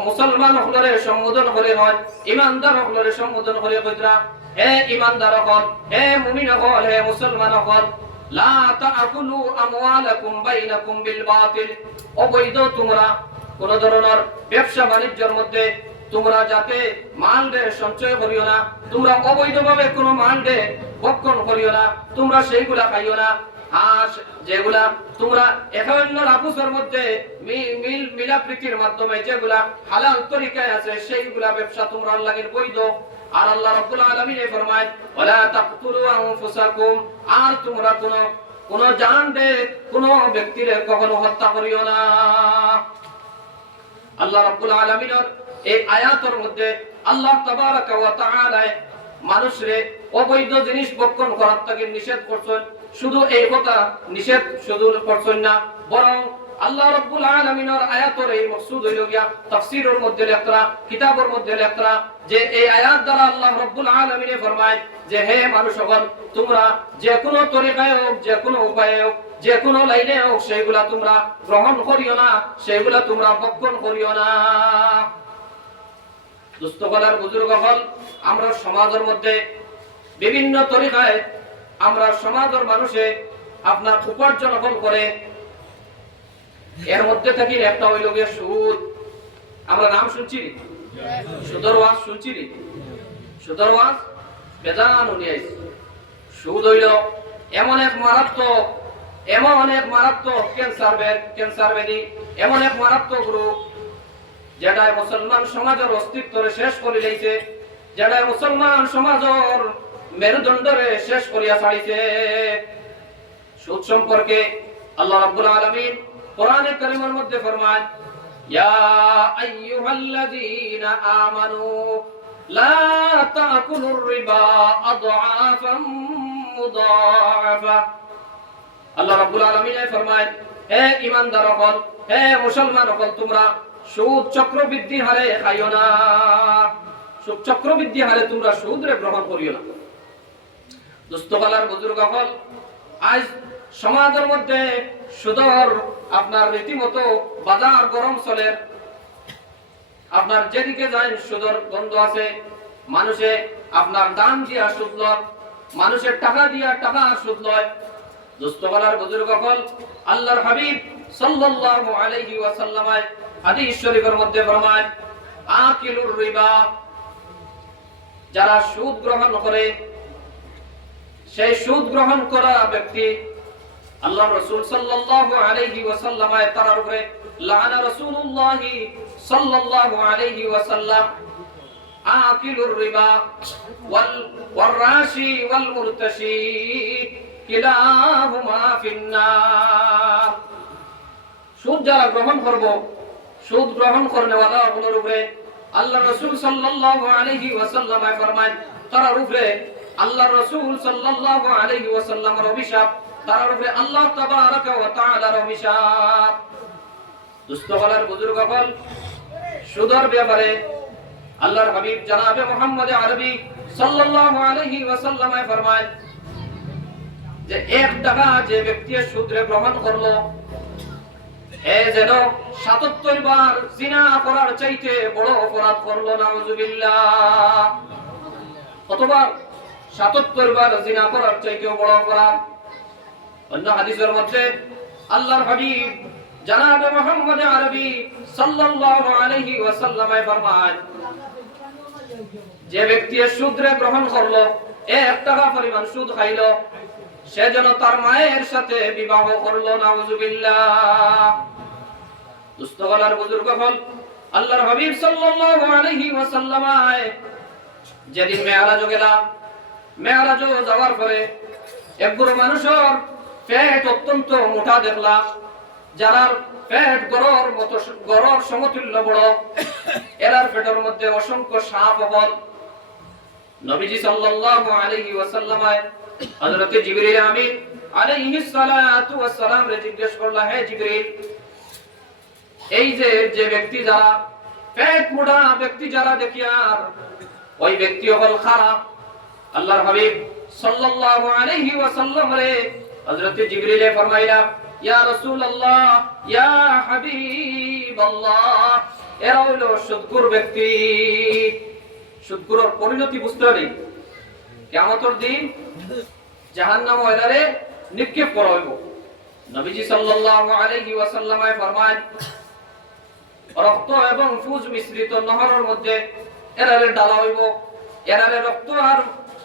মুসলমান হলরে সম্বোধন করে হয় ইমানদার হলরে সম্বোধন করে কইরা হে ইমানদার হল হে মুমিন হল হে মুসলমান হল লা তাকুলু আমওয়ালাকুম বাইনাকুম বিল বাতিল অবৈধ তোমরা কোন ধরনের ব্যবসা বাণিজ্যের মধ্যে তোমরা যাতে মাল দে সঞ্চয় করিও না তোমরা অবৈধভাবে কোনো মাল দে ভক্ষণ করিও না তোমরা সেইগুলা খাইও না আর যেগুলা তোমরা একান্নর আপুসের মধ্যে মিলাপ্রীতির মাধ্যমে যেগুলা হালাল তরিকায় আছে সেইগুলা ব্যবসা তোমরা আল্লাহর বৈধ আর আল্লাহ রাব্বুল আলামিন ফরমায় ওয়ালা তাকতুলু আনফুসাকুম, আর তোমরা কোন জানবে কোন ব্যক্তিরে কখনো হত্যা করিও না। আল্লাহ রাব্বুল আলামিনের এই আয়াতের মধ্যে আল্লাহ তাবারাকা ওয়া তাআলা মানুষরে অবৈধ জিনিস ভক্ষণ করার থেকে নিষেধ করছেন। শুধু এই কথা নিষেধ শুধু করছেন না, বরং আল্লাহ রাব্বুল আলামিনের আয়াতের এই মাকসুদ হইল গিয়া তাফসীরের মধ্যে লেখা, কিতাবের মধ্যে লেখা যে এই আয়াত দ্বারা আল্লাহ রাব্বুল আলামিন ফরমায় যে হে মানুষগণ, তোমরা যে কোনো তরিকায় হোক, যে কোনো উপায়ে হোক, যে কোনো লাইনে হোক, সেগুলা তোমরা গ্রহণ করিও না, সেগুলা তোমরা ভক্ষণ করিও না। দুস্থকলার বুজুর্গ হল, আমরা সমাজের মধ্যে বিভিন্ন তরিকায় আমরা সমাজের মানুষে আপনার উপার্জন করে, এর মধ্যে থেকে একটা হইল গিয়ে সুদ। আমরা নাম শুনছি, সুদের ওয়াজ শুনছি, সুদের ওয়াজ বেজান নিয়ে আইছে। সুদ হইল এমন এক মারাত্মক ক্যান্সার ব্যাধি, এমন এক মারাত্মক রোগ যেটা মুসলমান সমাজের অস্তিত্ব শেষ করে দিয়েছে, যেটা মুসলমান সমাজের মেরুদণ্ডরে শেষ করিয়া ছাড়িছে। সুদ সম্পর্কে আল্লাহ রাব্বুল আলামিন কোরআনে কারীমের মধ্যে ফরমায় ইয়া আইয়ুহাল্লাযীনা আমানু লা তাকুলুর রিবা আদআফাম মুদাআফা। আল্লাহ রাব্বুল আলামিন ফরমায় হে ঈমানদারগণ, হে মুসলমানগণ, তোমরা সুদ চক্রবৃদ্ধি হারে খাইও না, সুদ চক্রবৃদ্ধি হারে তোমরা সুদরে গ্রহণ করিও না। দুস্থকালার বুজুর্গগণ, আজ সমাজের মধ্যে সুদর আপনার রীতিমতো বাজার গরম চলে। আপনার যেদিকে যায় সুদর গন্ধ আছে। মানুষে আপনার দাম দিয়া সুদ লয়, মানুষের টাকা দিয়া টাকা সুদ লয়। দুস্থকালার বুজুর্গগণ, আল্লাহর হাবিব সাল্লাল্লাহু আলাইহি ওয়াসাল্লাম হাদিস শরীফের মধ্যে ফরমায় আকিলুর রিবা, যারা সুদ গ্রহণ করে, সেই সুদ গ্রহণ করা ব্যক্তি আল্লাহ রাসূল সাল্লাল্লাহু আলাইহি ওয়াসাল্লাম তার উপরে লানা রাসূলুল্লাহ সাল্লাল্লাহু আলাইহি ওয়াসাল্লাম আকিলুর রিবা ওয়াল রাশি ওয়াল মুরতাশি কিলাহুমা ফিন্নার। সুদ যারা গ্রহণ করব, সুদ গ্রহণ করনেওয়ালা ওগুলোর উপরে আল্লাহ রাসূল সাল্লাল্লাহু আলাইহি ওয়াসাল্লাম ফরমায় তার উপরে আল্লাহ রাসূল সাল্লাল্লাহু আলাইহি ওয়াসাল্লামের অভিশাপ, তার উপরে আল্লাহ তাবারাকা ওয়া তাআলার অভিশাপ। দুস্থকালার বুজুর্গগণ, সুদের ব্যাপারে আল্লাহর হাবিব জনাবে মুহাম্মদ আরবি সাল্লাল্লাহু আলাইহি ওয়াসাল্লাম ফরমায় যে 1 টাকা যে ব্যক্তি সুদরে গ্রহণ করলো, এ যেন 77 বার জিনা করার চাইতে বড় অপরাধ করলো। নাউযুবিল্লাহ। কতবার? 77 বার জিনা করার চাইতেও বড় অপরাধ। অন্য হাদিসের মধ্যে আল্লাহর হাবিব জনাবে মুহাম্মদ আরবি সাল্লাল্লাহু আলাইহি ওয়াসাল্লাম ফরমায় যে ব্যক্তি সুদরে গ্রহণ করলো, 1 টাকা পরিমাণ সুদ খাইলো, সে যেন তার মায়ের সাথে বিবাহ করলো। নাউযুবিল্লাহ। দুস্থকালার বুজুর্গগণ, আল্লাহর হাবিব সাল্লাল্লাহু আলাইহি ওয়াসাল্লাম যেদিন মেরাজ গেলা, মেরাজ যাওয়ার পরে একগুলো মানুষের পেট অত্যন্ত মোটা দেখলা, যারা পেট গরর সমতুল্য বড়, এরার পেটের মধ্যে অসংখ্য সাপ হল। নবীজি সাল্লাল্লাহু আলাইহি ওয়াসাল্লাম হযরত জিবরিল আমিন আলাইহিস সালাতু ওয়াস সালাম রে জিজ্ঞেস করলা, হে জিবরিল, এই যে ব্যক্তি যারা পেট মোটা ব্যক্তি যারা দেখিয়ার, ওই ব্যক্তি হল খারাপ। আল্লাহর হাবিব সাল্লাল্লাহু আলাইহি ওয়াসাল্লাম রে হযরত জিবরিল ফরমাইলা, ইয়া রাসূলুল্লাহ, ইয়া হাবিবাল্লাহ, এরা হলো সুদখোর ব্যক্তি। সুদখোরের পরিণতি বুঝতে হবে। কিয়ামতের দিন জাহান্নামে এরারে নিক্ষেপ করা হইব। নবীজি সাল্লাল্লাহু আলাইহি ওয়াসাল্লাম ফরমায় রক্ত এবং পুজ মিশ্রিত নহরের মধ্যে এরারে ডালা হইব। এরারে রক্ত আর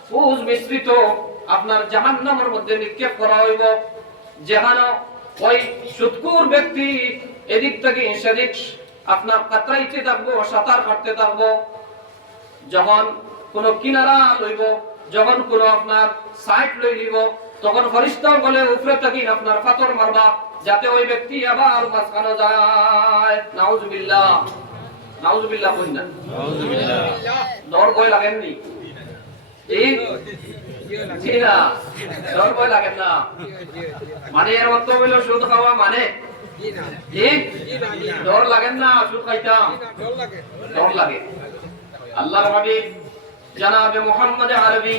পুজ মিশ্রিত আপনার জাহান্নামের মধ্যে নিক্ষেপ করা হইব। যেখানে ওই সুদখোর ব্যক্তি এদিক থেকে সেদিক আপনার কাতরাইতে থাকবো, সাঁতার কাটতে থাকবো। যখন কোন কিনারা লইব, যখন কোন আপনার সাইড লই নিব, তখন ফেরেশতা বলে উপরে থাকি আপনার পাথর মারবা, যাতে ওই ব্যক্তি আবার মাঝখানে যায়। নাউজুবিল্লাহ, নাউজুবিল্লাহ কইনা, নাউজুবিল্লাহ। ডর ভয় লাগেননি? ঠিক জি না, ডর ভয় লাগে না। মানে এর অর্থ হইল সুদ খাওয়া মানে ঠিক, ডর লাগে না সুদ খাইতাম? ডর লাগে। আল্লাহর হাবিব জনাবে মুহাম্মদ আরবি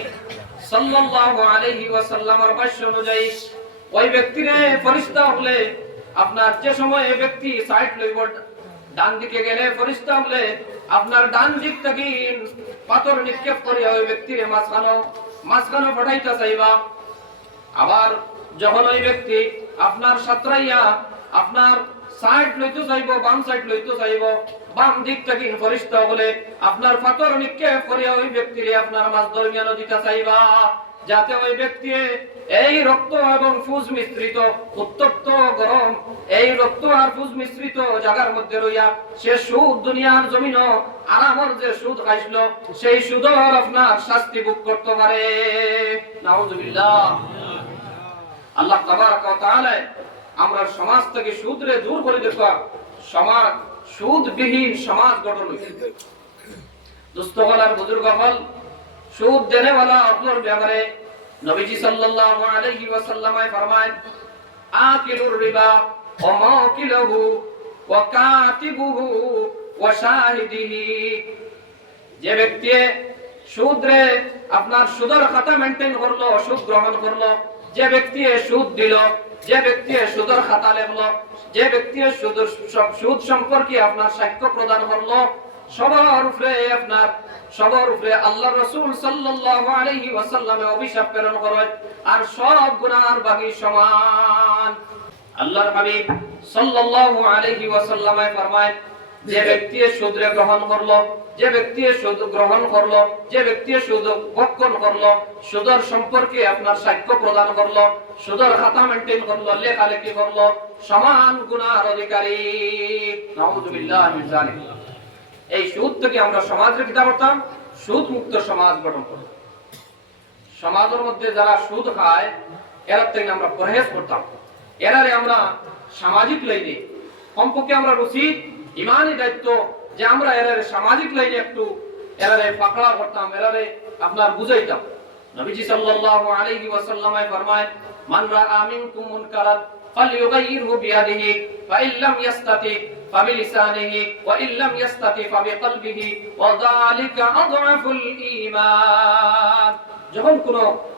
সাল্লাল্লাহু আলাইহি ওয়াসাল্লামের ভাষ্য অনুযায়ী ওই ব্যক্তিরে ফেরেশতা বলে আপনার যে সময় এই ব্যক্তি সাইড লইব, ডান দিকে গেলে ফেরেশতা বলে আপনার ডান দিক থেকে পাথর নিক্ষেপ করিয়া ওই ব্যক্তিরে মাঝখানে পাঠাইতে চাইবা। আবার যখন ওই ব্যক্তি আপনার সাতরাইয়া আপনার সাইড লইতে চাইব, বাম সাইড লইতে চাইব, বাম দিক থেকে ফেরেশতা বলে আপনার পাথর নিক্ষেপ করিয়া ওই ব্যক্তিরে আপনার মাঝ দরমিয়ান দিতে চাইবা, যাতে ওই ব্যক্তি এই রক্ত এবং ফুজ মিশ্রিত উত্তপ্ত গরম এই রক্ত আর ফুজ মিশ্রিত জায়গার মধ্যে রইয়া সে সুদ দুনিয়ার জমিন আরামর যে সুদ খাইছিল সেই সুদর আপনার শাস্তি ভোগ করতে পারে। নাউজুবিল্লাহ। আল্লাহ তাবারক ওয়া তাআলা আমরা সমাজ থেকে সুদরে দূর করে দেখা সমাজ সুদবিহীন সমাজ গঠন হইছে। দুস্থগলার বুজুর্গ হল সুদ দেনেওয়ালা আপনার ব্যাপারে নবীজি সাল্লাল্লাহু আলাইহি ওয়াসাল্লাম ফরমান আকিলুর রিবা ওয়া মাকিলুহু ওয়া কাতিবুহু ওয়া শাহিদিহি। যে ব্যক্তি সুদরে আপনার সুদের খাতা মেইনটেইন করলো, সুদ গ্রহণ করলো, যে ব্যক্তি সুদ দিল, যে ব্যক্তি সুদের খাতা লেখলো, যে ব্যক্তি সুদ সম্পর্কে আপনার সাক্ষ্য প্রদান করলো, সবার উপরে আল্লাহর রাসূল সাল্লাল্লাহু আলাইহি ওয়াসাল্লামে অভিশাপ প্রেরণ করেন আর সব গুনাহর ভাগী সমান। আল্লাহর হাবিব সাল্লাল্লাহু আলাইহি ওয়াসাল্লামে ফরমায় যে ব্যক্তি সুদ গ্রহণ করলো, যে ব্যক্তি সুদ গ্রহণ করলো, যে ব্যক্তি সুদ ভক্ষণ করলো, সুদের সম্পর্কে আপনার সাক্ষ্য প্রদান করলো, সুদের খাতা মেইনটেইন করলো, লেখালেখি করলো, সমান গুনাহর অধিকারী। নাউযুবিল্লাহ মিন যালিক। এই সুদ থেকে আমরা সমাজের কিতা করতাম? সুদ মুক্ত সমাজ গঠন করতাম। সমাজের মধ্যে যারা সুদ খায় এরা থেকে আমরা পরহেজ করতাম, এরারে আমরা সামাজিক লাইনে কমপক্ষে আমরা উচিত ইমানি দায়িত্ব যে আমরা এরারে সামাজিক লাইনে একটু এরারে পাকড়া করতাম, এরারে আপনার বুঝাইতাম। নবীজি সাল্লাল্লাহু আলাইহি ওয়াসাল্লাম ফরমায় মান রাআ মিনকুম মুনকারান ফালইউগাইয়িরহু বিয়াদিহি ফাইন লাম ইয়াস্তাতি ফাবিলিসানিহি ওয়া ইন লাম ইয়াস্তাতি ফাবিকলবিহি ওয়া যালিকা আযআফুল ঈমান। যখন কোন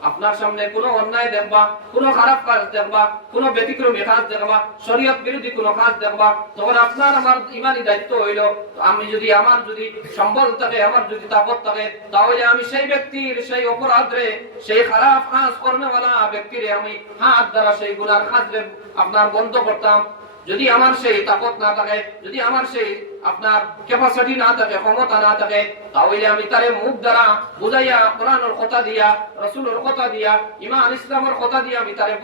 আপনার সামনে কোন অন্যায় দেখবা, কোন খারাপ কাজ দেখবা, কোন ব্যতিক্রমী কাজ দেখবা, শরীয়ত বিরোধী কোন কাজ দেখবা, তখন আপনার আমার ইমানি দায়িত্ব হইল আমি যদি আমার যদি সম্বল থাকে, আমার যদি তাকত থাকে, তাহলে আমি সেই ব্যক্তির সেই অপরাধরে সেই খারাপ কাজ করনেওয়ালা ব্যক্তিরে আমি হাত দ্বারা সেই গুনার কাজরে আপনার বন্ধ করতাম। যদি আমার সেই তাকত না থাকে, যদি আমার সেই আপনার ক্যাপাসিটি না থাকে, ক্ষমতা না থাকে, তাহলে আমি তারে মুখ দ্বারা বুঝাইয়া কোরআনের কথা দিয়া, রাসূলের কথা দিয়া, ঈমান ইসলামের কথা দিয়া আমি তারে